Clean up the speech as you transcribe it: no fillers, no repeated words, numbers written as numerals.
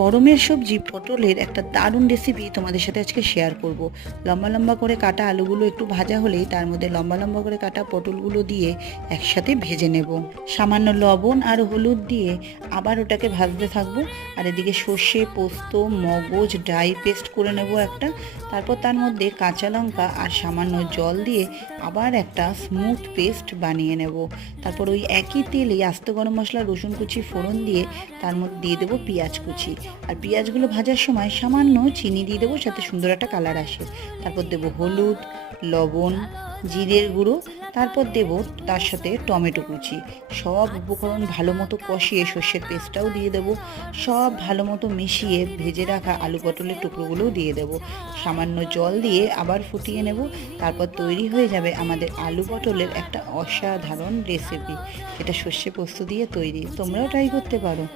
গরমের সবজি পটলের একটা দারুণ রেসিপি তোমাদের সাথে আজকে শেয়ার করব। লম্বা লম্বা করে কাটা আলুগুলো একটু ভাজা হলেই তার মধ্যে লম্বা লম্বা করে কাটা পটলগুলো দিয়ে একসাথে ভেজে নেব। সামান্য লবণ আর হলুদ দিয়ে আবার ওটাকে ভাজতে থাকবো। আর এদিকে সর্ষে, পোস্ত, মগজ ড্রাই পেস্ট করে নেব একটা। তারপর তার মধ্যে কাঁচা লঙ্কা আর সামান্য জল দিয়ে আবার একটা স্মুথ পেস্ট বানিয়ে নেব। তারপর ওই একই তেলে আস্ত গরম মশলা, রসুন কুচি ফোড়ন দিয়ে তার মধ্যে দিয়ে দেবো পেঁয়াজ কুচি। আর পেঁয়াজগুলো ভাজার সময় সামান্য চিনি দিয়ে দেবো, যাতে সুন্দর একটা কালার আসে। তারপর দেবো হলুদ, লবণ, জিরের গুঁড়ো, তারপর দেবো তার সাথে টমেটো কুচি। সব উপকরণ ভালো মতো কষিয়ে সর্ষের পেস্টটাও দিয়ে দেবো। সব ভালো মতো মিশিয়ে ভেজে রাখা আলু পটলের টুকরোগুলোও দিয়ে দেবো। সামান্য জল দিয়ে আবার ফুটিয়ে নেব। তারপর তৈরি হয়ে যাবে আমাদের আলু পটলের একটা অসাধারণ রেসিপি, যেটা সর্ষে পোস্ত দিয়ে তৈরি। তোমরাও ট্রাই করতে পারো।